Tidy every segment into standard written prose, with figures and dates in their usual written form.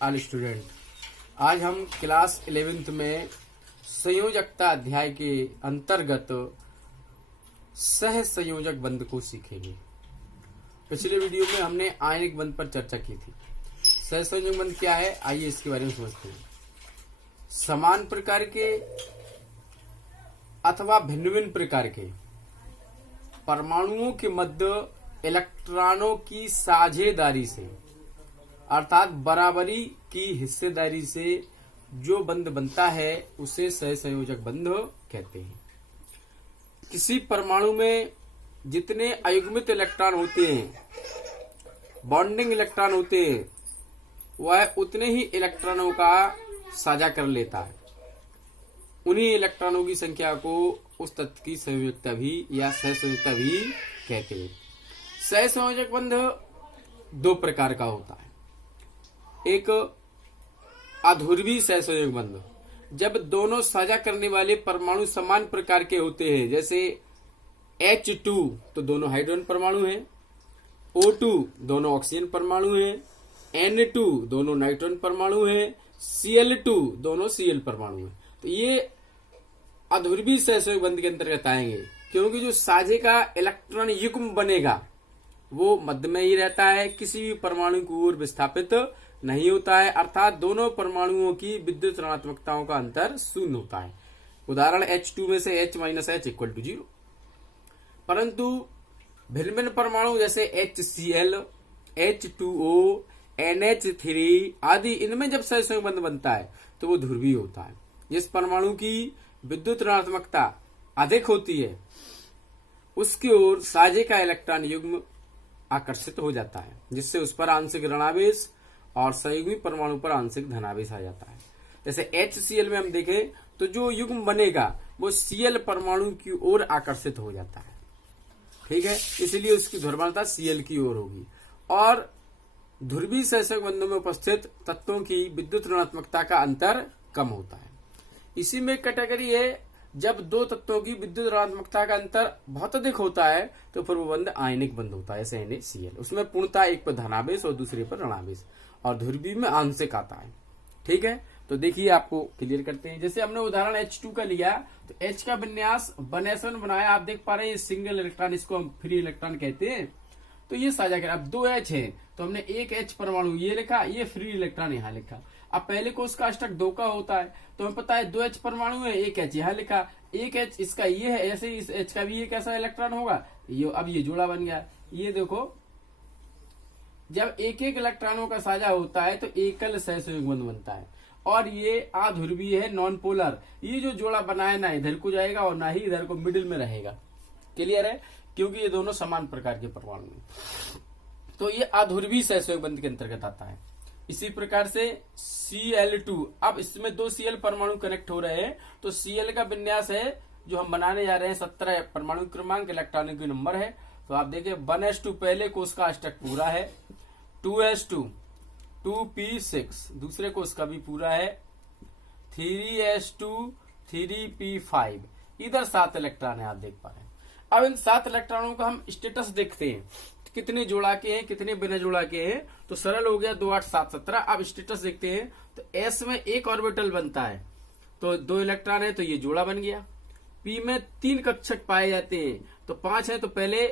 All student, आज हम class 11th में संयोजकता अध्याय के अंतर्गत सह संयोजक बंध को सीखेंगे। पिछले वीडियो में हमने आयनिक बंध पर चर्चा की थी। सह संयोजक बंध क्या है, आइए इसके बारे में समझते हैं। समान प्रकार के अथवा भिन्न भिन्न प्रकार के परमाणुओं के मध्य इलेक्ट्रॉनों की साझेदारी से अर्थात बराबरी की हिस्सेदारी से जो बंध बनता है उसे सहसंयोजक बंध कहते हैं। किसी परमाणु में जितने अयुग्मित इलेक्ट्रॉन होते हैं, बॉन्डिंग इलेक्ट्रॉन होते हैं, वह उतने ही इलेक्ट्रॉनों का साझा कर लेता है। उन्हीं इलेक्ट्रॉनों की संख्या को उस तत्व की संयोजकता भी या सहसंयोजकता भी कहते हैं। सहसंयोजक बंध दो प्रकार का होता है। एक अध्रुवी सहसंयोजक बंध, जब दोनों साझा करने वाले परमाणु समान प्रकार के होते हैं, जैसे H2 तो दोनों हाइड्रोजन परमाणु हैं, O2 दोनों ऑक्सीजन परमाणु हैं, N2 दोनों नाइट्रोजन परमाणु हैं, Cl2 दोनों Cl परमाणु हैं। तो ये अध्रुवी सहसंयोजक बंध के अंतर्गत आएंगे, क्योंकि जो साझे का इलेक्ट्रॉन युग्म बनेगा वो मध्य में ही रहता है, किसी भी परमाणु की ओर विस्थापित नहीं होता है, अर्थात दोनों परमाणुओं की विद्युत ऋणात्मकताओं का अंतर शून्य होता है। उदाहरण H2 में से H - H = 0। परंतु भिन्न भिन्न परमाणु जैसे HCl, H2O, NH3 आदि, इनमें जब सहसंयोजक बंध बनता है तो वो ध्रुवीय होता है। जिस परमाणु की विद्युत ऋणात्मकता अधिक होती है उसकी ओर साझे का इलेक्ट्रॉन युग्म आकर्षित हो जाता है, जिससे उस पर आंशिक ऋणावेश और संयुग्मी परमाणु पर आंशिक धनावेश आ जाता है। जैसे HCl में हम देखें तो जो युग्म बनेगा वो Cl परमाणु की ओर आकर्षित हो जाता है, ठीक है, इसलिए उसकी ध्रुवणता Cl की ओर होगी। और ध्रुवीय सहसंयोजक बंधों में उपस्थित तत्वों की विद्युत ऋणात्मकता का अंतर कम होता है। इसी में कैटेगरी है, जब दो तत्वों की विद्युत ऋणात्मकता का अंतर बहुत अधिक होता है तो फिर वो बंध आयनिक बंध होता है, जैसे NaCl। उसमें पूर्णतः एक पर धनावेश और दूसरे पर ऋणावेश, और ध्रुवीय में आंशिक आता है, ठीक है। तो देखिए, आपको क्लियर करते हैं। जैसे हमने उदाहरण H2 का लिया तो H का विन्यास बनेसन बनाया, आप देख पा रहे हैं सिंगल इलेक्ट्रॉन, इसको हम फ्री इलेक्ट्रॉन कहते हैं। तो ये साझा कर, अब 2 H है तो हमने एक H परमाणु ये लिखा, ये फ्री इलेक्ट्रॉन यहाँ लिखा। अब पहले कोष का अष्टक 2 का होता है तो हमें पता है 2 H परमाणु है, एक H यहाँ लिखा, एक H इसका ये है, ऐसे ही इस H का भी एक ऐसा इलेक्ट्रॉन होगा। ये अब ये जोड़ा बन गया। ये देखो, जब एक एक इलेक्ट्रॉनों का साझा होता है तो एकल सहसंयोजक बंध बनता है, और ये अध्रुवीय है, नॉन पोलर। ये जो जोड़ा बना है ना इधर को जाएगा और ना ही इधर को मिडिल में रहेगा। क्लियर है, क्योंकि ये दोनों समान प्रकार के परमाणु हैं। तो ये अध्रुवीय सहसंयोजक बंध के अंतर्गत आता है। इसी प्रकार से Cl2, अब इसमें 2 Cl परमाणु कनेक्ट हो रहे हैं तो Cl का विन्यास है जो हम बनाने जा रहे हैं 17 परमाणु क्रमांक, इलेक्ट्रॉनिक नंबर है। तो आप देखिए 1s2 पहले कोष का अष्टक पूरा है, 2s2 2p6 दूसरे कोष का भी पूरा है, 3s2 3p5, इधर 7 इलेक्ट्रॉन है, आप देख पा रहे हैं। अब इन 7 इलेक्ट्रॉनों का हम स्टेटस देखते हैं, कितने जोड़ा के हैं, कितने बिना जोड़ा के हैं। तो सरल हो गया, 2 8 7 17। अब स्टेटस देखते हैं तो S में एक ऑर्बिटल बनता है तो 2 इलेक्ट्रॉन है तो ये जोड़ा बन गया। P में 3 कक्षक पाए जाते हैं तो 5 है तो पहले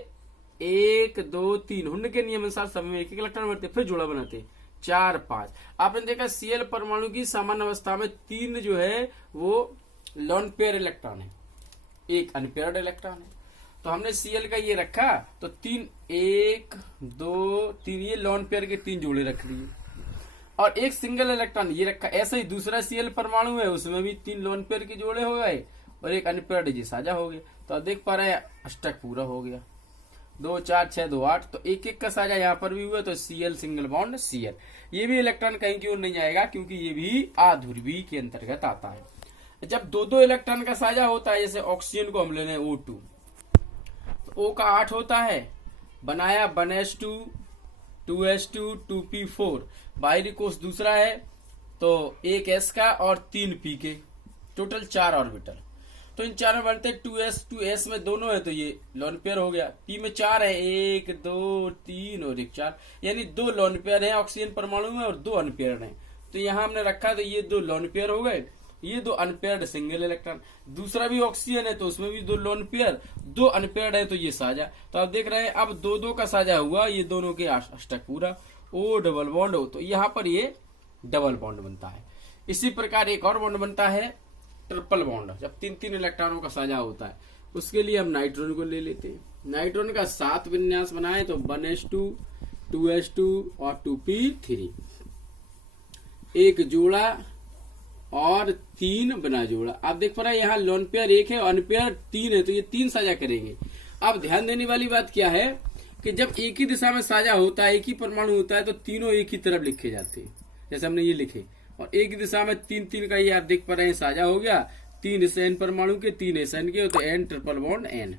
1 2 3 हुंड के नियम अनुसार सब में एक एक इलेक्ट्रॉन बढ़ते, फिर जोड़ा बनाते 4 5। आपने देखा Cl परमाणु की सामान्य अवस्था में 3 जो है वो लॉन पेयर इलेक्ट्रॉन है, एक अनपेयर्ड इलेक्ट्रॉन है। तो हमने Cl का ये रखा तो 3 1 2 3, ये लॉन पेयर के 3 जोड़े रख लिए, और एक सिंगल इलेक्ट्रॉन ये रखा। ऐसे ही दूसरा Cl परमाणु है, उसमें भी 3 लॉन पेयर के जोड़े हो गए और एक अनपेयर्ड जी साझा हो गया। तो आप देख पा रहे हैं अष्टक पूरा हो गया, 2 4 6 2 8। तो एक एक का साझा यहाँ पर भी हुआ तो Cl सिंगल बॉन्ड Cl। ये भी इलेक्ट्रॉन कहीं की ओर नहीं जाएगा क्योंकि ये भी अध्रुवीय के अंतर्गत आता है। जब 2 इलेक्ट्रॉन का साझा होता है, जैसे ऑक्सीजन को हम ले रहे हैं O2, O का 8 होता है, बनाया 1s2 2s2 2p4, बाहरी कोष दूसरा है तो एक S का और 3 P के, टोटल 4 ऑर्बिटल। तो इन चारों बनते 2s में दोनों है तो ये लॉन पेयर हो गया। पी में 4 है, 1 2 3 और 1 4, यानी 2 लॉन पेयर है ऑक्सीजन परमाणु में और 2 अनपेयर है। तो यहाँ हमने रखा तो ये 2 लोन पेयर हो गए, ये 2 अनपेयर्ड सिंगल इलेक्ट्रॉन। दूसरा भी ऑक्सीजन है तो उसमें भी 2 लोन पेयर, 2 अनपेयर्ड है तो ये साझा। तो आप देख रहे हैं अब 2-2 का साझा हुआ, ये दोनों के अष्टक पूरा, ओ डबल बॉन्ड हो, तो यहाँ पर ये डबल बॉन्ड बनता है। इसी प्रकार एक और बॉन्ड बनता है ट्रिपल बॉन्ड, जब 3-3 इलेक्ट्रॉनों का साझा होता है। उसके लिए हम नाइट्रोजन को ले लेते हैं। नाइट्रोजन का 7 विन्यास बनाए तो 1s2, 2s2 और 2p3, एक जोड़ा और 3 बना जोड़ा। आप देख पा रहे हैं यहाँ लोन पेयर 1 है, अनपेयर 3 है, तो ये 3 साझा करेंगे। अब ध्यान देने वाली बात क्या है कि जब एक ही दिशा में साझा होता है, एक ही परमाणु होता है, तो तीनों एक ही तरफ लिखे जाते हैं, जैसे हमने ये लिखे। और एक ही दिशा में 3-3 का ये आप देख पा रहे हैं साझा हो गया, 3 SN परमाणु के, 3 SN के, तो N ट्रिपल बॉन्ड N।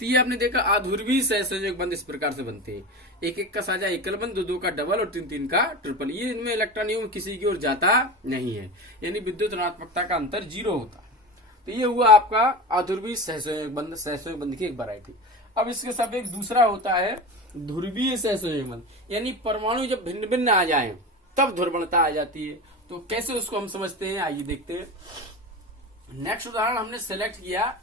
तो ये आपने देखा अध्रुवीय सहसंयोजक बंध इस प्रकार से बनते हैं, 1-1 का साझा एकल बंध, 2-2 का डबल और 3-3 का ट्रिपल। ये इनमें इलेक्ट्रॉन किसी की ओर जाता नहीं है, यानी विद्युत ऋणात्मकता का अंतर 0 होता है। तो ये हुआ आपका अध्रुवीय सहसंयोजक बंध की एक वैरायटी। अब इसके साथ एक दूसरा होता है ध्रुवीय सहसंयोजक बंध, यानी परमाणु जब भिन्न भिन्न आ जाए तब ध्रुवणता आ जाती है। तो कैसे उसको हम समझते हैं, आइए देखते हैं। नेक्स्ट उदाहरण हमने सेलेक्ट किया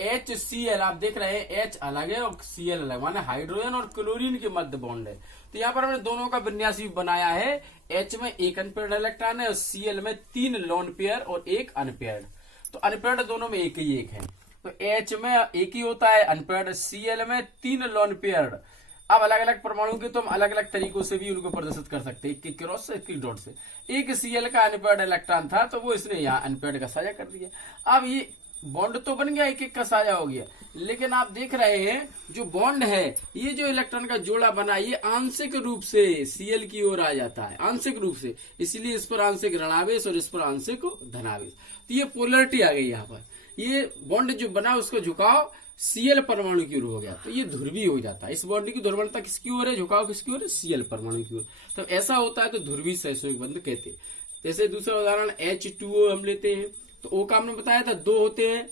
HCl। आप देख रहे हैं H अलग है और Cl अलग, माने हाइड्रोजन और क्लोरीन के मध्य बॉन्ड है। तो यहाँ पर हमने दोनों का विन्यास भी बनाया है। H में 1 अनपेयर्ड इलेक्ट्रॉन है और Cl में 3 लोन पेयर और 1 अनपेयर्ड। तो अनपेयर्ड दोनों में एक ही एक है, तो H में एक ही होता है अनपेयर्ड, Cl में 3 लोन पेयर्ड। अब अलग अलग परमाणु के तो हम अलग अलग तरीकों से भी उनको प्रदर्शित कर सकते हैं, एक क्रॉस से, एक डॉट से। एक Cl का अनपेयर्ड इलेक्ट्रॉन था तो वो इसने यहाँ अनपेयर्ड का साझा कर दिया। अब ये बॉन्ड तो बन गया, 1-1 का साझा हो गया, लेकिन आप देख रहे हैं जो बॉन्ड है, ये जो इलेक्ट्रॉन का जोड़ा बना, ये आंशिक रूप से Cl की ओर आ जाता है, आंशिक रूप से। इसलिए इस पर आंशिक ऋणावेश और इस पर आंशिक धनावेश। तो ये पोलरिटी आ गई यहाँ पर। ये बॉन्ड जो बना उसको झुकाव Cl परमाणु की ओर हो गया, तो ये ध्रुवीय हो जाता है। इस बॉन्ड की ध्रुवणता किसकी ओर है, झुकाव किसकी ओर है, Cl परमाणु की ओर। तो ऐसा होता है तो ध्रुवीय सहसंयोजक बंध कहते हैं। जैसे दूसरा उदाहरण H2O हम लेते हैं, तो O का हमने बताया था 2 होते हैं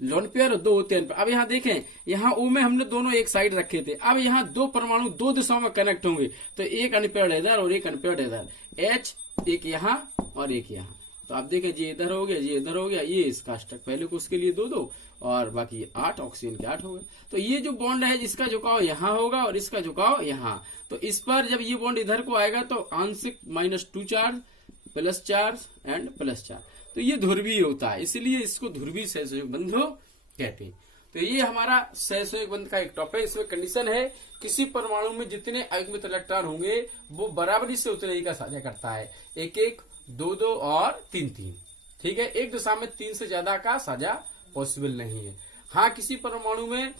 लोन पेयर और 2 होते हैं। अब यहाँ देखें, यहाँ O में हमने दोनों एक साइड रखे थे। अब यहाँ 2 परमाणु 2 दिशाओं में कनेक्ट होंगे, तो एक अनपेयर्ड इधर और एक अनपेयर्ड इधर, H एक यहाँ और एक यहाँ। तो आप देखें ये इधर हो गया, ये इधर हो गया, ये इसका अष्टक पहले को उसके लिए 2-2 और बाकी 8 ऑक्सीजन के 8 हो गए। तो ये जो बॉन्ड है जिसका झुकाव यहाँ होगा और इसका झुकाव यहाँ, तो इस पर जब ये बॉन्ड इधर को आएगा तो आंशिक -2 charge, plus charge and plus charge. तो ये ध्रुवीय होता है, इसलिए इसको ध्रुवीय सहसंयोजक बंध कहते हैं। तो ये हमारा सहसंयोजक बंध का एक टॉपिक है। इसमें कंडीशन है किसी परमाणु में जितने अयुग्मित इलेक्ट्रॉन होंगे वो बराबरी से उतने ही का साझा करता है, 1-1, 2-2 और 3-3। ठीक है, एक दिशा में 3 से ज्यादा का साझा पॉसिबल नहीं है। हाँ, किसी परमाणु में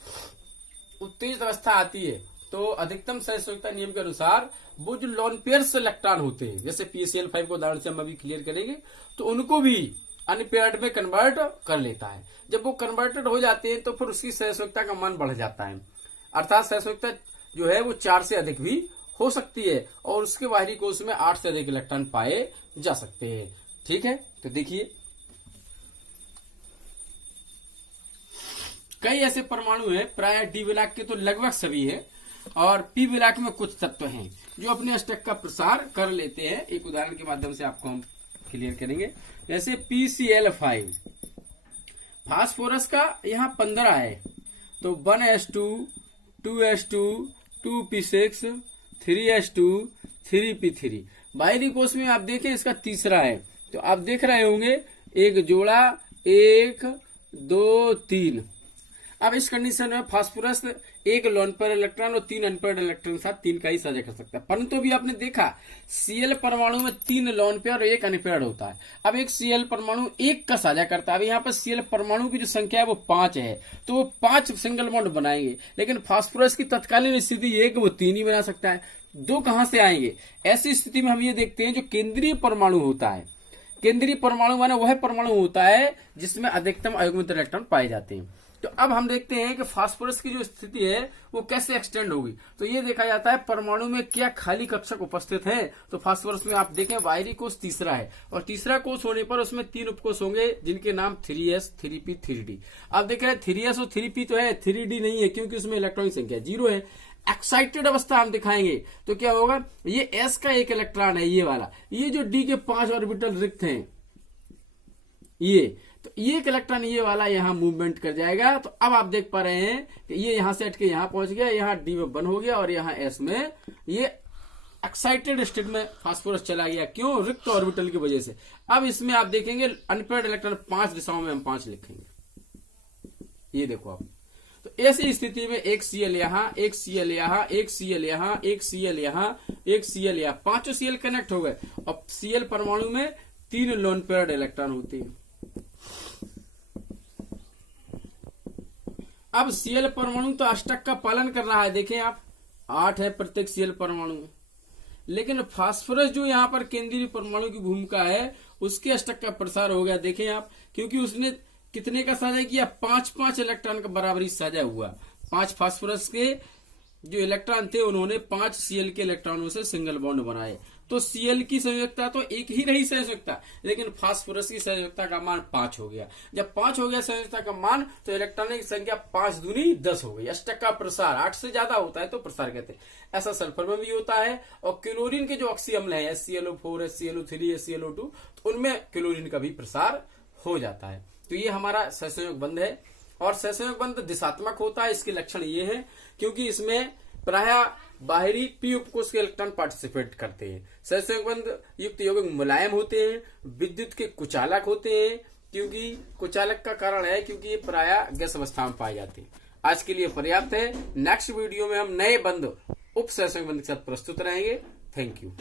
उत्तेजित अवस्था आती है तो अधिकतम सहसंयोजकता नियम के अनुसार वो जो लोन पेयर्स इलेक्ट्रॉन होते हैं, जैसे PCl5 को उदाहरण से हम अभी क्लियर करेंगे, तो उनको भी अनपेयर्ड में कन्वर्ट कर लेता है। जब वो कन्वर्टेड हो जाते हैं तो फिर उसकी सहसंयोजकता का मान बढ़ जाता है, अर्थात सहसंयोजकता जो है वो 4 से अधिक भी हो सकती है और उसके बाहरी कोश में 8 से अधिक इलेक्ट्रॉन पाए जा सकते हैं। ठीक है, तो देखिए कई ऐसे परमाणु हैं, प्राय डी ब्लॉक के तो लगभग सभी हैं और पी ब्लॉक में कुछ तत्व हैं जो अपने अष्टक का प्रसार कर लेते हैं। एक उदाहरण के माध्यम से आपको हम क्लियर करेंगे। जैसे PCl5, फास्फोरस का यहाँ 15 है, तो 1s2, 2s2, 2p6, 3s2, 3p3। बाहरी कोश में आप देखें इसका तीसरा है, तो आप देख रहे होंगे एक जोड़ा 1, 2, 3। अब इस कंडीशन में फास्फोरस 1 लोन पेयर इलेक्ट्रॉन और 3 अनपेयर्ड इलेक्ट्रॉन के साथ 3 का ही साझा कर सकता है। परंतु भी आपने देखा Cl परमाणु में 3 लोन पेयर और 1 अनपेयर्ड होता है। अब एक Cl परमाणु 1 का साझा करता है। अब यहाँ पर Cl परमाणु की जो संख्या है वो 5 है, तो वो 5 सिंगल बॉन्ड बनाएंगे, लेकिन फास्फोरस की तत्कालीन स्थिति ये कि वो 3 ही बना सकता है, 2 कहां से आएंगे। ऐसी स्थिति में हम ये देखते हैं जो केंद्रीय परमाणु होता है, केंद्रीय परमाणु माने वह परमाणु होता है जिसमें अधिकतम अयुग्मित इलेक्ट्रॉन पाए जाते हैं। तो अब हम देखते हैं कि फास्फोरस की जो स्थिति है वो कैसे एक्सटेंड होगी। तो ये देखा जाता है परमाणु में क्या खाली कक्षक उपस्थित है। तो फास्फोरस में आप देखें बाहरी कोश तीसरा है और तीसरा कोश होने पर उसमें 3 उपकोश होंगे जिनके नाम 3s, 3p, 3d। आप देख रहे हैं 3s और 3p तो है, 3d नहीं है क्योंकि उसमें इलेक्ट्रॉन की संख्या 0 है। एक्साइटेड अवस्था हम दिखाएंगे तो क्या होगा, ये S का एक इलेक्ट्रॉन है ये वाला, ये जो D के 5 ऑर्बिटल रिक्त हैं ये, तो ये एक इलेक्ट्रॉन ये वाला यहां मूवमेंट कर जाएगा। तो अब आप देख पा रहे हैं कि ये यहां से हट के यहां पहुंच गया, यहां D में 1 हो गया और यहां S में ये एक्साइटेड स्टेट में फास्फोरस चला गया। क्यों? रिक्त ऑर्बिटल की वजह से। अब इसमें आप देखेंगे अनपेयर्ड इलेक्ट्रॉन 5 दिशाओं में हम 5 लिखेंगे, ये देखो आप। तो ऐसी स्थिति में एक Cl यहां, एक Cl यहां, एक Cl यहां, एक Cl यहां, एक Cl यहां, 5 Cl कनेक्ट हो गए। और Cl परमाणु में 3 लोन पेयर्ड इलेक्ट्रॉन होते हैं। अब Cl परमाणु तो अष्टक का पालन कर रहा है, देखें आप 8 है प्रत्येक Cl परमाणु में, लेकिन फास्फोरस जो यहाँ पर केंद्रीय परमाणु की भूमिका है उसके अष्टक का प्रसार हो गया, देखें आप, क्योंकि उसने कितने का साझा किया, 5-5 इलेक्ट्रॉन का बराबरी साझा हुआ। 5 फास्फोरस के जो इलेक्ट्रॉन थे उन्होंने 5 Cl के इलेक्ट्रॉनों से सिंगल बॉन्ड बनाए। तो Cl की संयोजकता तो एक ही रही संयोजकता, लेकिन फास्फोरस की संयोजकता का मान 5 हो गया। जब 5 हो गया संयोजकता का मान, तो इलेक्ट्रॉनों की संख्या 5 दूनी 10 हो गई। अष्टक का प्रसार 8 से ज्यादा होता है तो प्रसार कहते हैं। ऐसा सल्फर में भी होता है। और क्लोरीन के जो ऑक्सी अम्ल है HClO4, HClO3, HClO2, तो उनमें क्लोरीन का भी प्रसार हो जाता है। तो ये हमारा सहसंयोग बंध है। और सहसंयोग बंध दिशात्मक होता है। इसके लक्षण ये है क्योंकि इसमें प्रायः बाहरी पी उपकोष के इलेक्ट्रॉन पार्टिसिपेट करते हैं। सहसंयोग बंध युक्त यौगिक मुलायम होते हैं, विद्युत के कुचालक होते हैं, क्योंकि कुचालक का कारण है क्योंकि ये प्रायः गैस अवस्था में पाए जाते हैं। आज के लिए पर्याप्त है। नेक्स्ट वीडियो में हम नए बंध उप सहसंयोग बंध के साथ प्रस्तुत रहेंगे। Thank you.